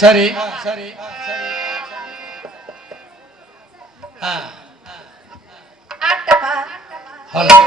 சரி சரி ஹலோ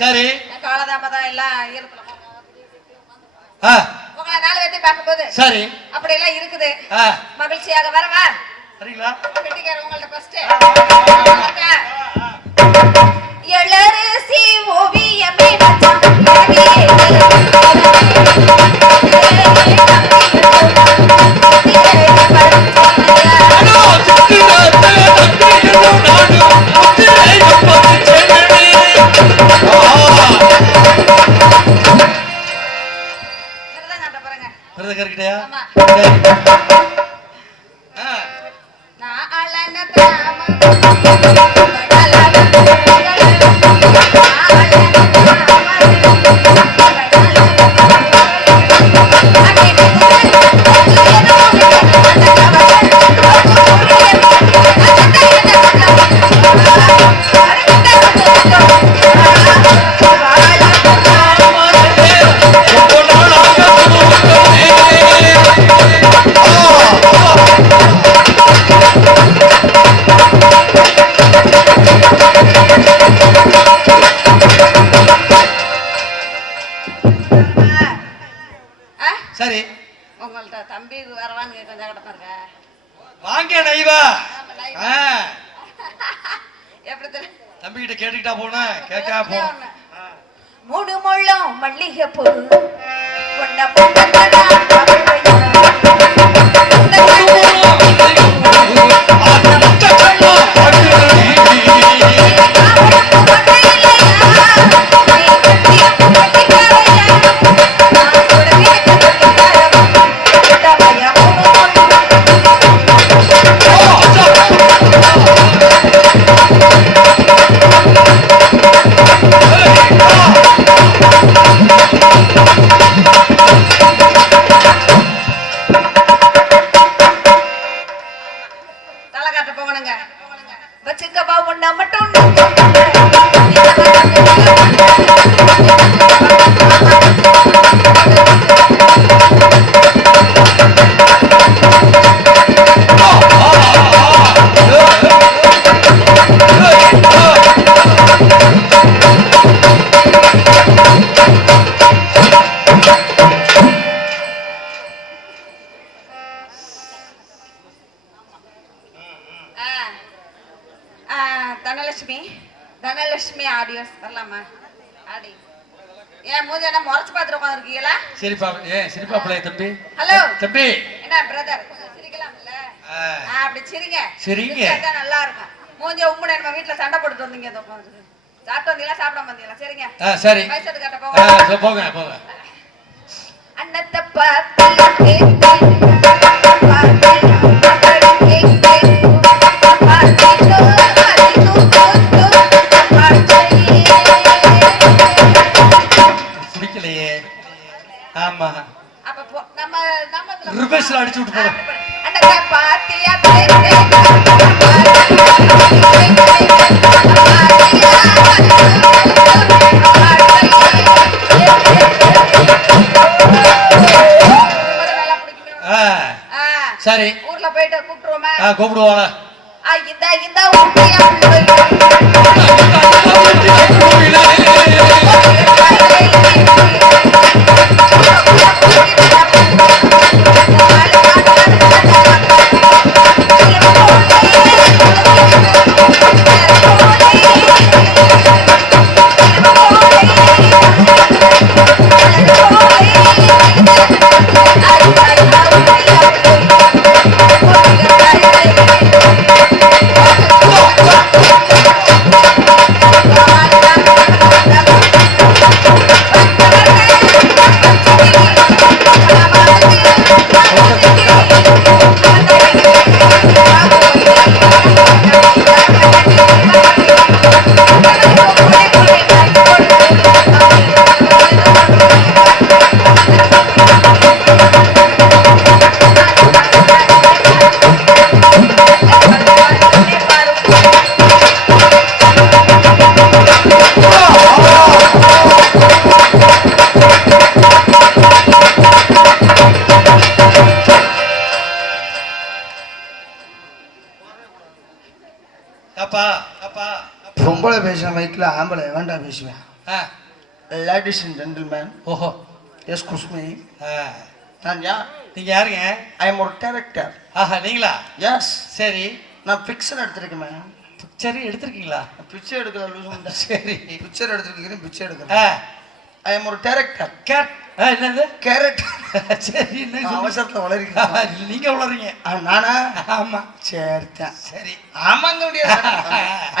சரி காலதாமதம் எல்லாம் உங்களை 4 பேர்த்தையும் பார்க்கும்போது சரி அப்படி எல்லாம் இருக்குது மகிழ்ச்சியாக வரவா சரிங்களா கெட்டிக்கார உங்கள்ட்ட ஃபர்ஸ்ட் எளரசி ஓவியமே சரி உங்கள்ட்ட தம்பி வரவான்னு கொஞ்சம் கிடப்பா இருக்க வாங்க நைவா எப்படி தம்பி கிட்ட கேட்டுக்கிட்டா போன கேட்கா போ மூணு முழம் மல்லிகை பூ தனலட்சுமி ஆடியோஸ் வரலாமா ஆடி ஏன் மூஞ்ச என்ன முறைச்சு பார்த்துட்டு உட்காந்துருக்கீங்களா சரிப்பா ஏன் சரிப்பா பிள்ளை தம்பி ஹலோ தம்பி என்ன பிரதர் சிரிக்கலாம்ல அப்படி சிரிங்க சரிங்க நல்லா இருக்கும் மூஞ்ச உம்முட நம்ம வீட்டுல சண்டை போட்டுட்டு வந்தீங்க உட்காந்துருக்கு சாப்பிட்டு வந்தீங்களா சாப்பிடாம வந்தீங்களா சரிங்க சரி வயசு கட்ட போங்க போங்க போங்க அன்னத்தை பார்த்து ஆமா அப்ப நம்ம ரிவர்ஸ்ல அடிச்சு விட்டு போறோம் அன்னத்தை பாத்தியா சரி ஊர்ல போயிட்டு கூப்பிட்டுருவோமா கூப்பிடுவாங்க இந்த பொம்பளை பேசுற மைக்கில் ஆம்பளை வேண்டாம் பேசுவேன் லேடிஸ் அண்ட் ஜென்டில்மேன் ஓஹோ எஸ்கூஸ் மீ நான் யார் நீங்க யாருங்க ஐ எம் ஒரு டேரக்டர் நீங்களா எஸ் சரி நான் பிக்சர் எடுத்திருக்கேன் மேம் பிக்சர் எடுத்திருக்கீங்களா பிச்சை எடுக்கல சரி பிக்சர் எடுத்திருக்கீங்க பிச்சை எடுக்கிறேன் ஐ எம் ஒரு டேரக்டர் என்னது கேரட் சரி அவசரத்தில் வளர்றீங்க நீங்க வளர்றீங்க நானா ஆமா சரிதான் சரி ஆமாங்க முடியாது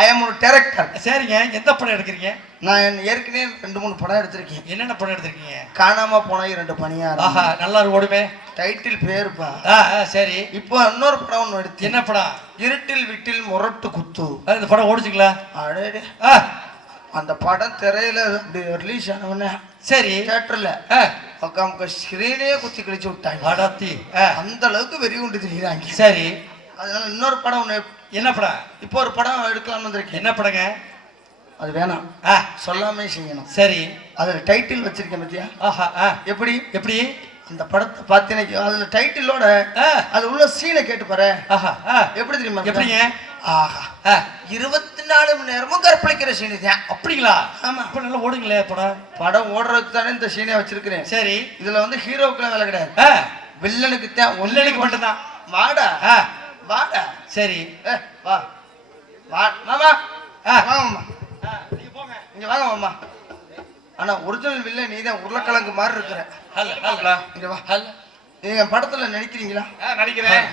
ஐ எம் ஒரு டேரக்டர் சரிங்க எந்த படம் எடுக்கிறீங்க நான் ஏற்கனவே 2-3 படம் எடுத்திருக்கேன் என்னென்ன படம் எடுத்திருக்கீங்க காணாம போன 2 பணியாரம் நல்லா ஓடுமே டைட்டில் பேருப்பா சரி இப்போ இன்னொரு படம் ஒன்று எடுத்து என்ன படம் இருட்டில் விட்டில் முரட்டு குத்து இந்த படம் ஓடிச்சுங்களா அடே அந்த படம் திரையில ரிலீஸ் ஆனவொடனே சரி தியேட்டர்ல ஸ்கிரீனே குத்தி கழிச்சு விட்டாங்க அந்த அளவுக்கு வெறி கொண்டு தெரியுறாங்க சரி அதனால இன்னொரு படம் ஒண்ணு என்ன படம் இப்போ ஒரு படம் எடுக்கலாம்னு வந்திருக்கேன் என்ன படங்க அது வேணாம் சொல்லாமே செய்யணும் சரி அதுல டைட்டில் வச்சிருக்கேன் பத்தியா எப்படி எப்படி அந்த படத்தை பார்த்தீங்கன்னா அதுல டைட்டிலோட அது உள்ள சீனை கேட்டு பாரு எப்படி தெரியுமா எப்படிங்க ஆஹா 24 மணி நேரமும் கற்பழிக்கிற சீனி தான். அப்படிங்களா? ஆமா. அப்ப நல்லா ஓடுங்களே படம் ஓடுறதுக்கு தானே இந்த சீனியா வச்சிருக்கிறேன். சரி. இதுல வந்து ஹீரோவுக்குலாம் வேலை கிடையாது, வில்லனுக்கு தான். வில்லனுக்கு மட்டும்தான். வாடா வாடா. சரி வா வா மாமா. வாங்க மாமா, நீங்க போங்க. இங்க வாங்க மாமா. ஆனா ஒரிஜினல் வில்லன் நீ தான், உருளைக்கிழங்கு மாதிரி இருக்கிற. இங்க வா. நீங்க படத்துல நடிக்கிறீங்களா? நடிக்கிறேன்.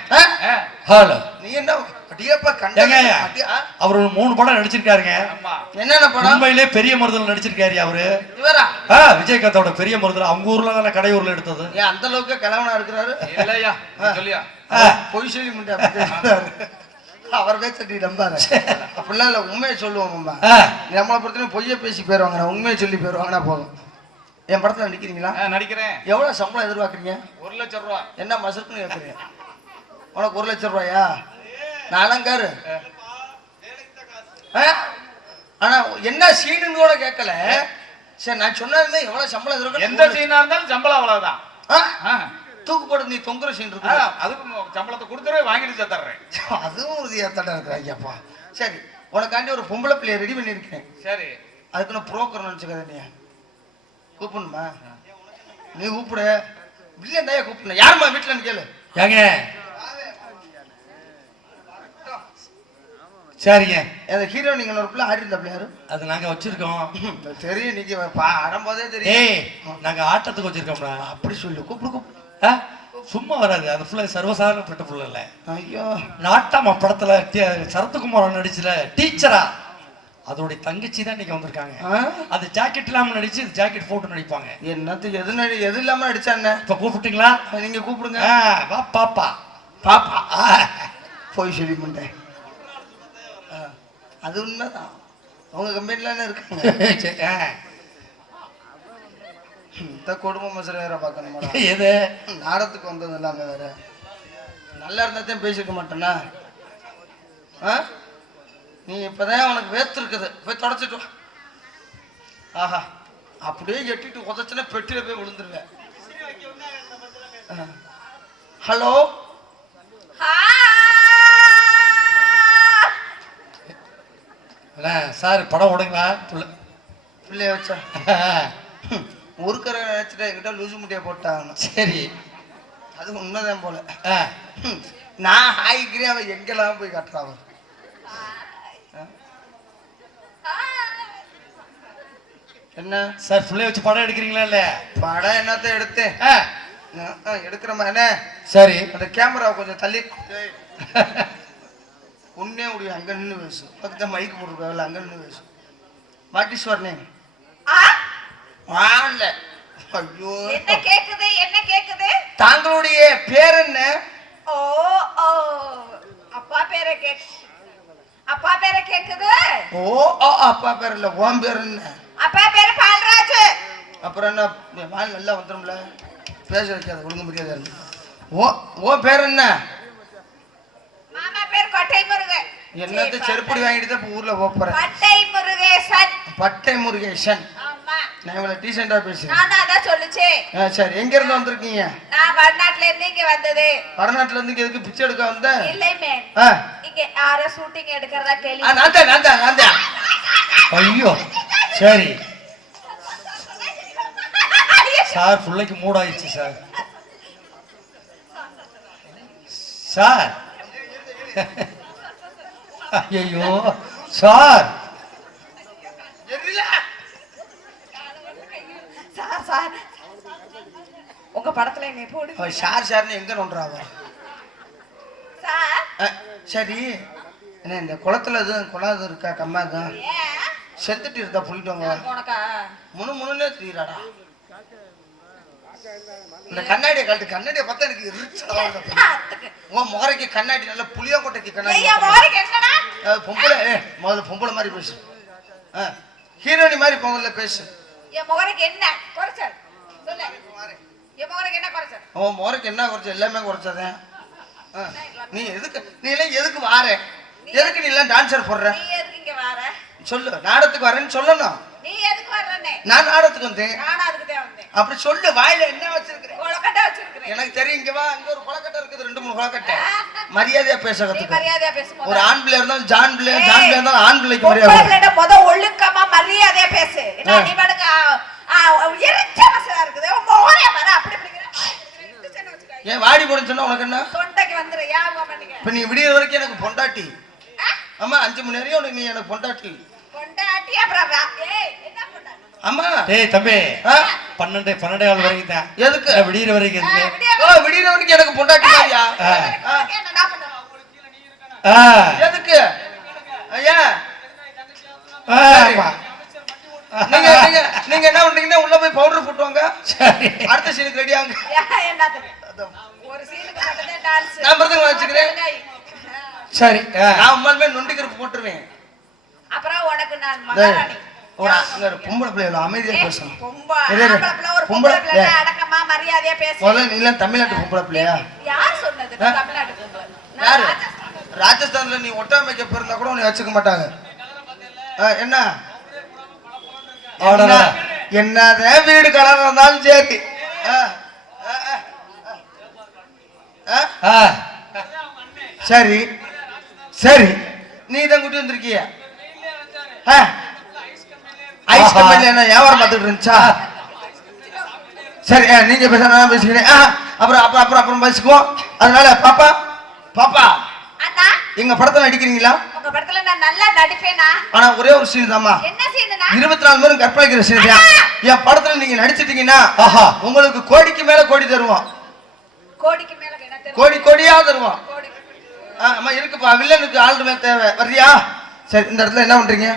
நீ என்ன அடியப்பா அவரு 3 படம் நடிச்சிருக்காருங்க. என்னென்ன படம்? மும்பையிலே பெரிய மருதுல நடிச்சிருக்காரு அவரு. இவரா? விஜயகாந்தோட பெரிய மருதுல அவங்க ஊர்ல தானே கடையூர்ல எடுத்தது. ஏன் அந்த அளவுக்கு கிழவனா இருக்கிறாரு? இல்லையா சொல்லியா பொய் சொல்லி முண்டா அவர் பேசட்டி நம்பாத. அப்படிலாம் இல்ல, உண்மையை சொல்லுவோம். நம்மளை பொறுத்தவரை பொய்ய பேசி போயிருவாங்க, உண்மையை சொல்லி போயிருவாங்கன்னா போதும். என் படத்துல நடிக்கிறீங்களா? நடிக்கிறேன். எவ்வளவு சம்பளம் எதிர்பார்க்குறீங்க? 1 லட்சம் ரூபா. என்ன மசருக்குன்னு கேட்குறீங்க? உனக்கு 1 லட்சம் ரூபாயா? நானங்காரு. ஆனா என்ன சீனுன்னு கூட கேட்கல. சரி, நான் சொன்னதுமே எவ்வளவு சம்பளம் எதிர்பார்க்க? எந்த சீனா இருந்தாலும் சம்பளம் அவ்வளவுதான். தூக்கு போட்டு நீ தொங்குற சீன் இருக்கு, அதுக்கு சம்பளத்தை கொடுத்துறே வாங்கிட்டு தர்றேன். அதுவும் ஒரு ஏத்தாடா இருக்கு ஐயாப்பா. சரி, உனக்காண்டி ஒரு பொம்பளை பிள்ளைய ரெடி பண்ணிருக்கேன். சரி, அதுக்கு நான் புரோக்கர் நினைச்சுக்காத. நீ கூப்பிடணுமா? நீ கூப்பிடு. வில்லன் தான் கூப்பிடணும். யாருமா வீட்டுலன்னு கேளு. ஏங்க சரிங்க. அந்த ஹீரோ நீங்க ஒரு பிள்ளை ஆடி இருந்தா யாரு? அது நாங்க வச்சிருக்கோம். தெரியும், நீங்க ஆடும்போதே தெரியும். ஏய், நாங்க ஆட்டத்துக்கு வச்சிருக்கோம்டா. அப்படி சொல்லு. கூப்பிடு கூப்பிடு. சும்மா வராது, அது ஃபுல்லா சர்வசாதாரணப்பட்ட புள்ள இல்ல. ஐயோ, நாட்டாம படத்துல சரத்குமார் நடிச்சுல டீச்சரா அதோடைய தங்கச்சி தான் இன்னைக்கு வந்திருக்காங்க. அது ஜாக்கெட் இல்லாம நடிச்சு ஜாக்கெட் போட்டு நடிப்பாங்க. என்னத்துக்கு எது இல்லாம நடிச்சானே? இப்ப கூப்பிட்டீங்களா? நீங்க கூப்பிடுங்க. வா பாப்பா. பாப்பா போய் சொல்லி முண்டேன். அது உண்மைதான், அவங்க கம்பெனில இருக்காங்க. இந்த குடும்ப மசர வேற பாக்கணுமா? எது நாடத்துக்கு வந்தது இல்லாம வேற. நல்லா இருந்தா பேசிக்க மாட்டேன்னா? நீ இப்பதான் உனக்கு வேத்து இருக்குது, போய் தொடச்சிட்டு. ஆஹா, அப்படியே எட்டிட்டு உதச்சுன்னா பெட்டியில போய் விழுந்துருவேன். ஹலோ சார், படம் ஓடுங்களா? பிள்ளைய வச்சா ஒருக்கரை நினைச்சிட்டா என்கிட்ட லூசு முட்டியா போட்டாங்க. சரி, அது உண்மைதான் போல. நான் ஆயிக்கிறேன், அவன் எங்கெல்லாம் போய் கட்டுறான். என்ன சார், பிள்ளைய வச்சு படம் எடுக்கிறீங்களா? இல்ல படம் என்னத்த எடுத்தேன், எடுக்கிற மாதிரி. சரி, அந்த கேமரா கொஞ்சம் தள்ளி உன்னே முடியும். அங்க நின்று பேசு, பக்கத்துல மைக்கு போட்டுருக்காங்கல்ல, அங்க நின்று பேசு. What is your name? ஐயோ, என்ன கேக்குது? என்ன கேக்குது? தாங்களுடைய பேர் என்ன? ஓ ஓ, அப்பா பேரை அப்பா பேரை கேக்குது. ஓ அப்பா பேர் இல்ல, உன் பேர் என்ன? அப்பா பேரு பால்ராஜ். அப்புறம் என்ன, வாய் நல்லா வந்துடும்ல, பேச வைக்காது, ஒழுங்கு முடியாது. ஓ பேர் என்ன? மாமா பேர் கொட்டை முருகன். என்னத்த செருப்படி வாங்கிட்டு தான் ஊர்ல போறேன். பட்டை முருகேசன். பட்டை முருகேசன். ஆமா, நான் இவ்வளவு டீசெண்டா பேசுறேன். நான் அதான் சொல்லுச்சே. சரி, எங்க இருந்து வந்திருக்கீங்க? நான் வடநாட்டுல இருந்து இங்க வந்தது. வடநாட்டுல இருந்து எதுக்கு பிச்சை எடுக்க வந்த? இல்லை மேன், இங்க யார ஷூட்டிங் எடுக்கிறதா கேள்வி. நான் தான். ஐயோ, சரி சார், பிள்ளைக்கு மூட் ஆயிடுச்சு சார். சார், ஐயோ சார், சார் உங்க படத்துல என்ன போடு. சார்னு எங்க நோன்றாவ? சரி, என்ன இந்த குளத்துல எதுவும் குளம் இருக்கா? கம்மா தான் செத்துட்டு இருந்தா போயிட்டு வாங்க. முணுமுணுன்னே தெரியுறாடா. இந்த கண்ணாடியை கழட்டு. கண்ணாடியை பார்த்தா எனக்கு உன் முகரைக்கு கண்ணாடி நல்ல புளியங்கொட்டைக்கு கண்ணாடி. பொம்பளை முதல்ல பொம்பளை மாதிரி பேசு. ஹீரோனி மாதிரி பொங்கல்ல பேசு. என் முகரைக்கு என்ன குறைச்சல் சொல்லு. என் முகரைக்கு என்ன குறைச்சல்? உன் முகரைக்கு என்ன குறைச்சல்? எல்லாமே குறைச்சதேன். நீ எல்லாம் எதுக்கு வார? எதுக்கு நீ எல்லாம் டான்சர் போடுற? நீ எதுக்கு இங்க வார? சொல்லு. நாடத்துக்கு வரேன்னு சொல்லணும். நீ எதுக்கு வரனே? நான் நாடத்துக்கு வந்தேன். நான் அதுக்கு தான் வந்தேன். அப்படி சொல்லு. வாயில என்ன வச்சிருக்கேன்? கொலக்கட்டை வச்சிருக்கேன். எனக்கு தெரியும். இங்க வா, இங்க ஒரு கொலக்கட்டை இருக்குது, 2 3 கொலக்கட்டை. மரியாதையா பேச நீ கத்துக்க. மரியாதையா பேசு முதல்ல. ஒரு ஆண் பிள்ளை இருந்தாலும் ஜான் பிள்ளை இருந்தாலும் ஆண் பிள்ளைக்கு பொம்பளை மரியாதை. பிள்ளைகிட்ட முத ஒழுக்கமா மரியாதையா பேசு. என்ன நீ பாட்டுக்கு எரிச்ச மசலா இருக்குது. மோரே பாரு அப்படி இப்படிங்கிற. ஏன் வாடி போடுன்னு சொன்னா உனக்கு என்ன? தொண்டைக்கு வந்துரு. யாவ பண்ணீங்க. இப்ப நீ விடிய வரைக்கும் எனக்கு பொண்டாட்டி. அம்மா 5 மணி நேரம் உனக்கு நீ எனக்கு பொண்டாட்டி. பொண்டாட்டி அப்புறம் ஏய் என்ன பொண்டாட்டி? அம்மா டேய் தம்பி 12 வரைக்கும் தான். எதுக்கு? விடியற வரைக்கும் இருக்கு. விடிய வரைக்கும் எனக்கு பொண்டாட்டி மாதிரியா? என்ன பண்ண? எதுக்கு? ஐயா ஆமா. நீங்க நீங்க நீங்க என்ன பண்றீங்கன்னா உள்ள போய் பவுடர் போட்டுவாங்க. சரி. அடுத்த சீனுக்கு ரெடி ஆகுங்க. என்னது? ஒரு சீனுக்கு மட்டும் டான்ஸ். நான் பிரதங்க வச்சுக்கிறேன். சரி. நான் உண்மையிலே நொண்டிக்கிறப்பு போட்டுருவேன். அப்புறம் உனக்கு நான் மகாராணி. ஒரு பொம்பளை பிள்ளைல அமைதியா பேசணும். பொம்பளை பிள்ளை அடக்கமா மரியாதையா பேசு. முதல்ல நீ எல்லாம் தமிழ்நாட்டு பொம்பளை பிள்ளையா? யார் சொன்னது தமிழ்நாட்டு பொம்பளை? யாரு? ராஜஸ்தான்ல நீ ஒட்டாமைக்க பிறந்தா கூட உன்னை வச்சுக்க மாட்டாங்க. என்ன என்னதான் வீடு கலர் இருந்தாலும் சரி. சரி சரி நீ தான் கூட்டி வந்திருக்கிய. ஐஸ் கம்பெனில என்ன வியாபாரம் பார்த்துட்டு இருந்துச்சா? சரி நீங்க பேச நான் பேசிக்கிறேன். அப்புறம் அப்புறம் அப்புறம் அப்புறம் பேசிக்குவோம். அதனால பாப்பா பாப்பா அண்ணா எங்க படத்துல நடிக்கிறீங்களா? உங்க படத்துல நான் நல்லா நடிப்பேனா? ஆனா ஒரே ஒரு சீன் தாமா. என்ன சீனுனா? 24 மணி கற்பழிக்கிற சீன் தான். என் படத்துல நீங்க நடிச்சிட்டீங்கன்னா உங்களுக்கு கோடிக்கு மேல கோடி தருவோம். கோடிக்கு மேல என்ன தருவோம்? கோடி கோடியா தருவோம். ஆமா இருக்குப்பா. வில்லனுக்கு ஆளுமே தேவை. வரியா? சரி இந்த இடத்துல என்ன பண்றீங்க?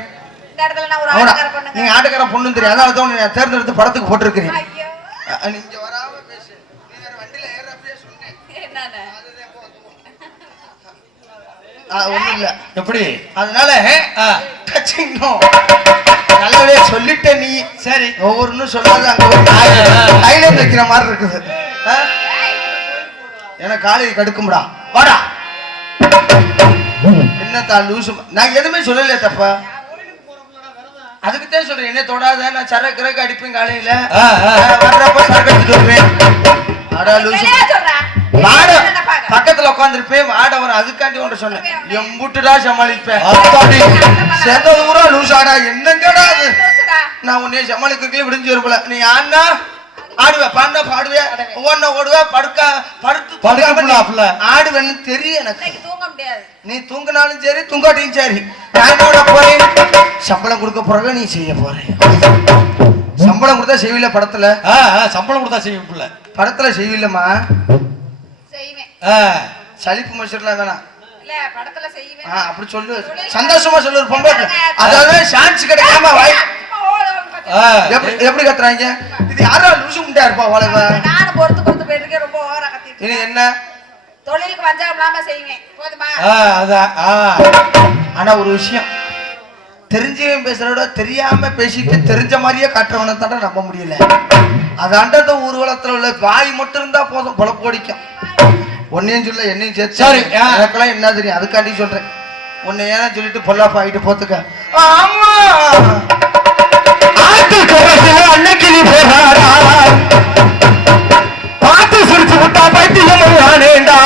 இந்த இடத்துல நான் ஒரு ஆட்டக்கார பொண்ணுங்க. நீங்க ஆட்டக்கார பொண்ணு தெரியும். அதனால தான் நான் தேர்ந்தெடுத்து படத்துக்கு போட்டுருக்கேன். ஐயோ நீங்க வராம பேசு. நீ வேற வண்டில ஏறப்பவே சொன்னேன். என்னன்னு? ஒண்ணும் இல்ல. எப்படி? அதனால டச்சிங் நோ. நல்லவே சொல்லிட்ட நீ. சரி ஒவ்வொருன்னு சொல்லாத. அங்க ஒரு தைலம் வைக்கிற மாதிரி இருக்குது. எனக்கு காலையை கடுக்கும்டா. வாடா. என்னத்தா லூசு. நான் எதுவுமே சொல்லலையே தப்பா. அதுக்குத்தான் சொல்றேன். என்ன தொடாத. நான் சரக்கு அடிப்பேன் காலையில. வர்றப்ப சரக்கு எடுத்துட்டு வருவேன். அடா லூசு. வாட பக்கத்துல உட்காந்துருப்பேன். வாட வர அதுக்காண்டி ஒன்று சொன்னேன். எம்புட்டுடா சமாளிப்பேன். சேர்ந்த ஊரா லூசாடா. என்னங்கடா அது? நான் உன்னைய சமாளிக்கிறதுக்குள்ளே விடிஞ்சு வருப்பல. நீ ஆனா ஆடுவேன் பாண்டா பாடுவேன். ஒவ்வொன்ன ஓடுவேன். படுக்க ஆடுவேன்னு தெரியும் எனக்கு. தூங்க முடியாது. நீ தூங்கினாலும் சரி தூங்காட்டியும் சரி. நான் போறேன். சம்பளம் கொடுக்க போறத நீ செய்ய போறேன். சம்பளம் கொடுத்தா செய்வில்ல படத்துல? சம்பளம் கொடுத்தா செய்யும் பிள்ளை. படத்துல செய்வில்லம்மா. செய்வேன். சலிப்பு மனுஷர்லாம் வேணாம். இல்ல படத்துல செய்வேன். அப்படி சொல்லு. சந்தோஷமா சொல்லு. ஒரு பொம்பளை அதாவது சான்ஸ் கிடைக்காம வாய் எப்படி கத்துறாங்க? இது யாரோ லூசு முண்டா இருப்பா வளவ. நானும் பொறுத்து பொறுத்து போயிட்டு ரொம்ப ஓவரா கத்திட்டு. இது என்ன? தொழிலுக்கு வஞ்சகம் இல்லாம செய்வேன். போதுமா? ஆனா ஒரு விஷயம். தெரிஞ்சவன் பேசுறத தெரியாம பேசிட்டு தெரிஞ்ச மாதிரியே காட்டுறவனை தான் நம்ப முடியல. அது அண்டத ஊர்வலத்துல உள்ள வாய் மட்டும் இருந்தா போதும் பொழப்பு ஓடிக்கும். ஒன்னையும் சொல்ல என்னையும் சேர்த்து. சரி எனக்கெல்லாம் என்ன தெரியும்? அதுக்காண்டி சொல்றேன். உன்னை ஏன்னா சொல்லிட்டு பொல்லாப்ப ஆகிட்டு போத்துக்க. ஆமா அன்னைக்கு நீ போறாரா பார்த்து சிரிச்சு விட்டா பைத்தியம் ஆனேண்டா.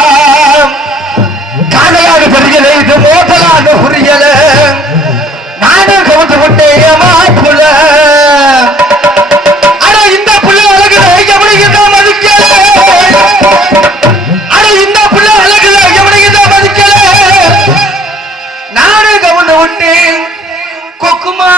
காலையாக புரியல இது மோட்டலான புரியல. நானும் கவுந்து விட்டேன் மாப்புல. ஆனா இந்த புள்ள அழகுல எவனைக்கு மதிக்கல. ஆனா இந்த புள்ள அழகுல எவனைக்கு மதிக்கல. நானும் கவுந்து விட்டேன் கொக்குமா.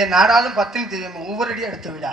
என் நாடாலும் பத்தினி தெரியும். ஒவ்வொரு அடியும் எடுத்து விடா.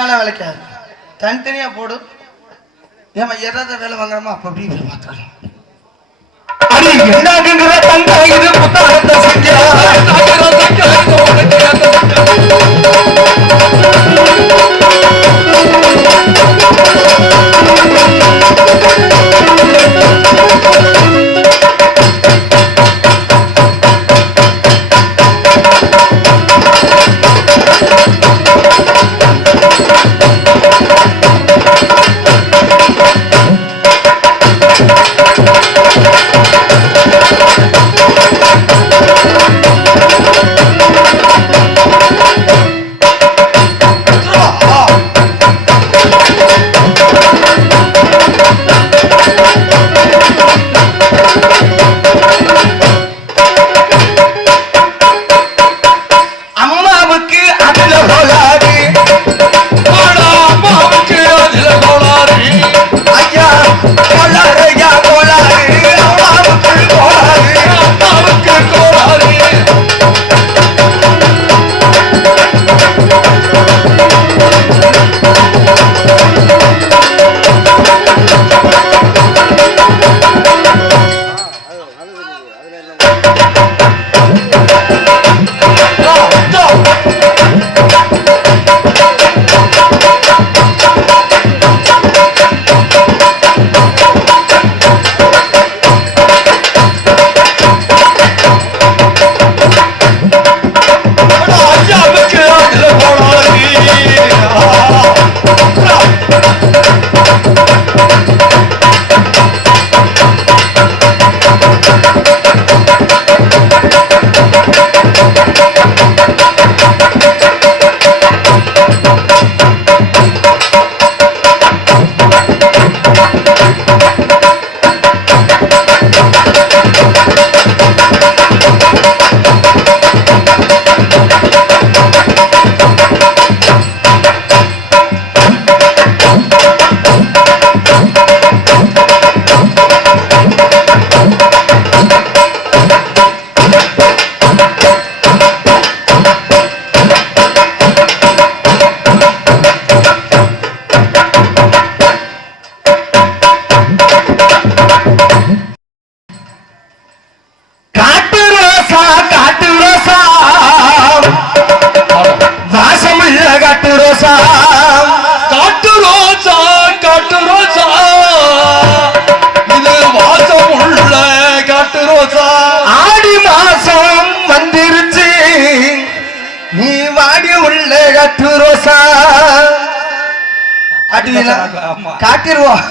ஒன்னால விளைக்காது, தனித்தனியா போடு. ஏமா எதாவது வேலை வாங்குறோமா அப்ப அப்படி பார்த்துக்கலாம். அது என்னங்கிற தங்க இது புத்தகத்தை காட்டிடுவோம்.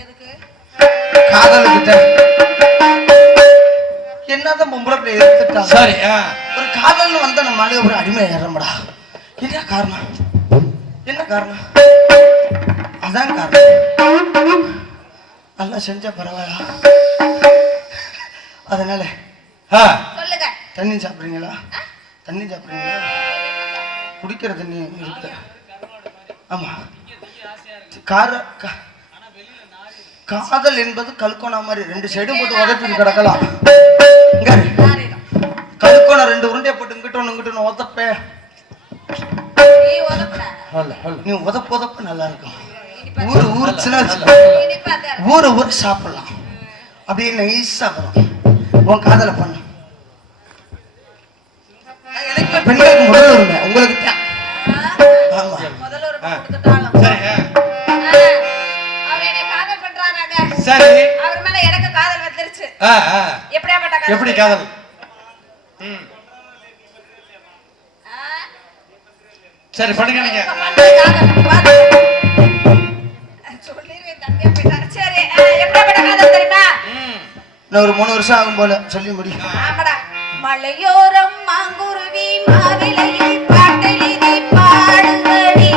எதுக்கு காதலுக்கிட்ட என்னதான் பொம்பளை பிள்ளை எடுத்துட்டா சரி ஒரு காதல்னு வந்தா நம்ம ஆளு ஒரு அடிமை ஏறமடா. என்ன காரணம்? என்ன காரணம்? அதான் காரணம். நல்லா செஞ்சா பரவாயில்ல. அதனால சொல்லுங்க. தண்ணி சாப்பிடுறீங்களா? தண்ணி சாப்பிடுறீங்களா? குடிக்கிற தண்ணி இருக்கு. ஆமா. காதல் என்பது கல்கோனா மாதிரி 2 சைடும் போட்டு உதப்பிட்டு கிடக்கலாம். கல்கோனா 2 உருண்டையை போட்டு இங்கிட்ட ஒண்ணு இங்கிட்ட ஒண்ணு உதப்பே. நீ உதப்ப நல்லா இருக்கும். ஊரு சாப்பிடலாம். அப்படியே நைஸா வரும். உன் காதல பண்ணு. எனக்கு பெண்களுக்கு முதல் உரிமை, உங்களுக்கு தான். ஆமா முதல்ல ஒரு கொடுத்துட்டாலும் அவர் என்னை காதல் பண்றாராங்க. சரி அவர் மேல எனக்கு காதல் வந்துருச்சு. எப்படியாப்பட்ட காதல்? எப்படி காதல்? சரி பண்ணுங்க நீங்க. சொல்லிருவேன் தம்பியா போயிட்டாரு. சரி எப்படியாப்பட்ட காதல் தெரியுமா? நான் ஒரு 3 வருஷம் ஆகும் போல சொல்லி முடியும். ஆமாடா. மலையோரம் மாங்குருவி மாவிலையில் பாட்டெழுதி பாடுங்கடி.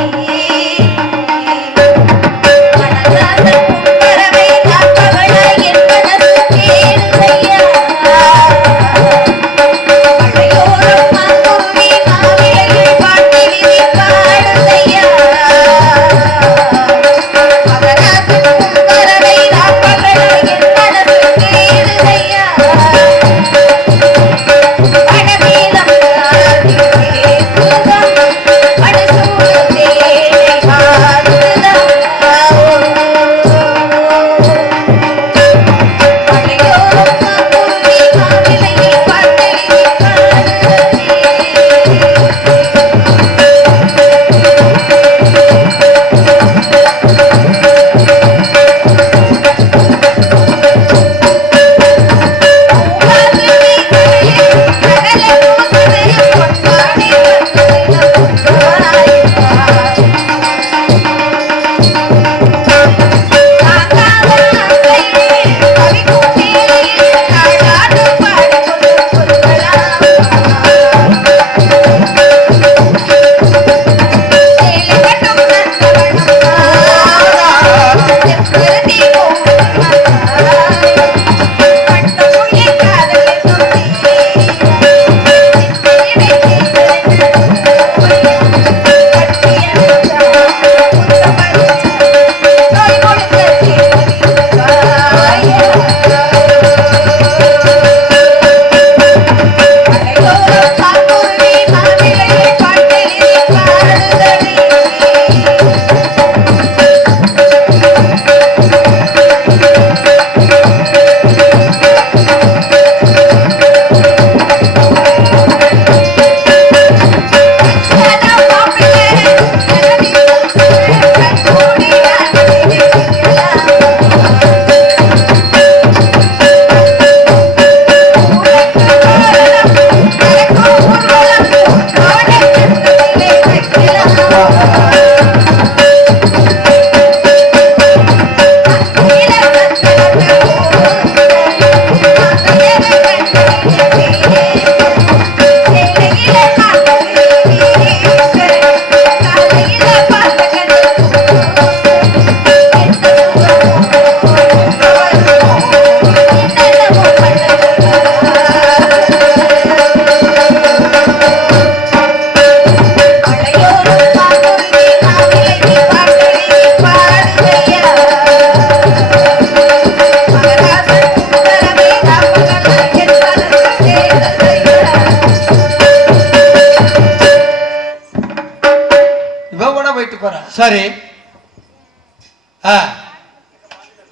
சரி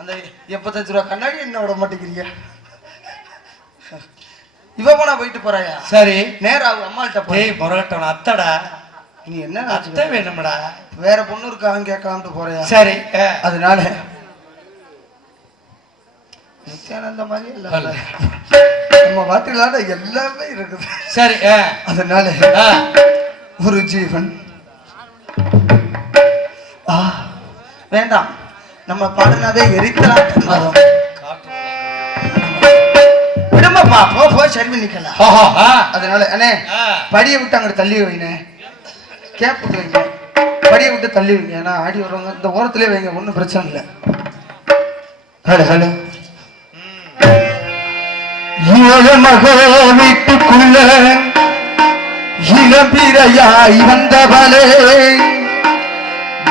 அந்த 75 ரூபா கண்ணாடி என்ன விட மாட்டேங்கிறீங்க? இவ போனா போயிட்டு போறாயா? சரி நேரா அவங்க அம்மாள்கிட்ட போய் முருகட்டவன் அத்தடா நீ என்ன அத்தை வேணும்டா வேற பொண்ணு இருக்காங்க கேட்கலாம்னு போறியா? சரி அதனால நித்யானந்த மாதிரி இல்ல நம்ம வாட்டிலாட எல்லாமே இருக்குது. சரி அதனால ஒரு ஜீவன் வேண்டாம் நம்ம பாடினாவே எரித்தலாட்டம் வரும். விடும்பப்பா போ சரி நிக்கலாம். அதனால அண்ணே படியை விட்டு அங்கிட்டு தள்ளி வைங்க, கேப் விட்டு வைங்க, படியை விட்டு தள்ளி வைங்க. ஏன்னா ஆடி வருவாங்க, இந்த ஓரத்திலே வைங்க, ஒன்றும் பிரச்சனை இல்லை. ஹலோ ஹலோ மக வீட்டுக்குள்ள இளம்பிரையாய் வந்தவளே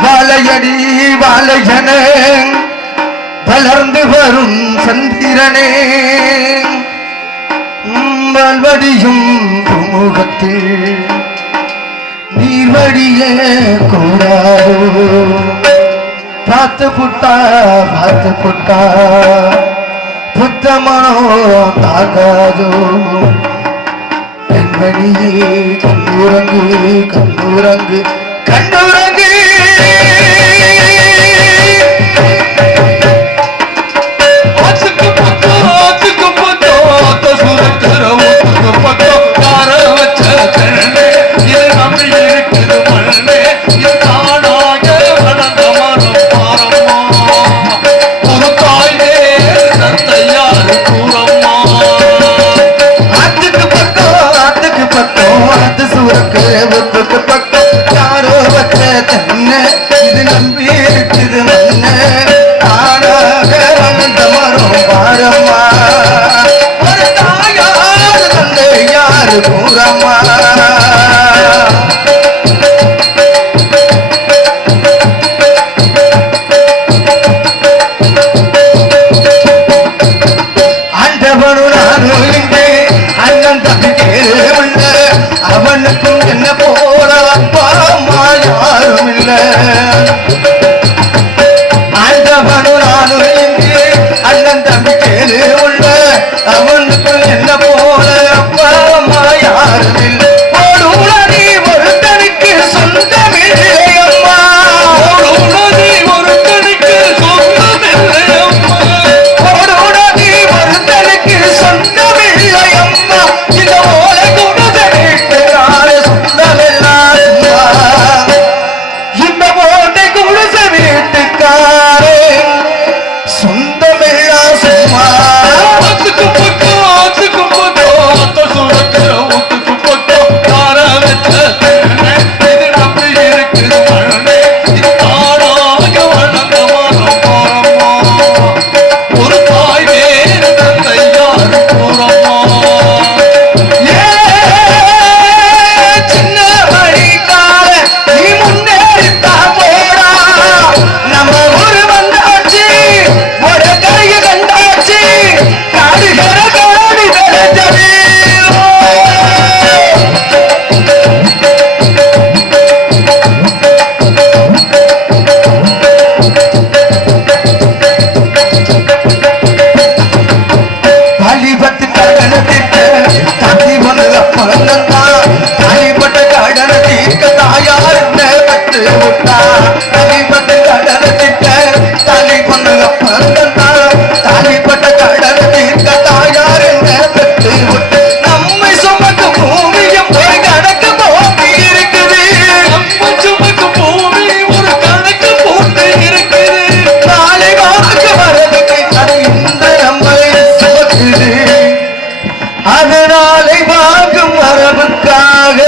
வாழையடி வாழையன வளர்ந்து வரும் சந்திரனே வாழ்வடியும் முகத்தில் நீர்வடிய கூடாதோ பார்த்து புட்டா புத்தமனோ தாகாதோ பெண்மணியே கண்ணுறங்கு கண்ணுறங்கு கண்ணுறங்கு இது நம்பி இருக்குது மண்ண ஆனாக வளர்ந்த மரம் பாரம்மா ஒரு தாயார் தந்தை யாரு கூறம்மா ஆண்டவனு நானும் இங்கே அண்ணன் தம்பி உள்ள அவனுக்கும் என்ன போல அப்பா அம்மா யாரும் இல்லை. ஆண்டவனு நானும் இங்கே அண்ணன் தம்பி கேளு உள்ள அவனுக்கும் என்ன போல அப்பா அம்மா யாரும் இல்லை. ஓடுனதி ஒருத்தனுக்கு சொந்தமில்லை அம்மா, ஓடுனதி ஒருத்தனுக்கு சொந்தமில்லை அம்மா, ஓடுனதி ஒருத்தனுக்கு சொந்தமில்லை அம்மா. இந்த ஓலை குடுதலுக்கு நாளை சொந்தமெல்லாம் இந்த ஓலை குடுச வீட்டுக்காரே சொந்தமெல்லாம் சும்மா அதனாலே வாங்கும் மரபுக்காக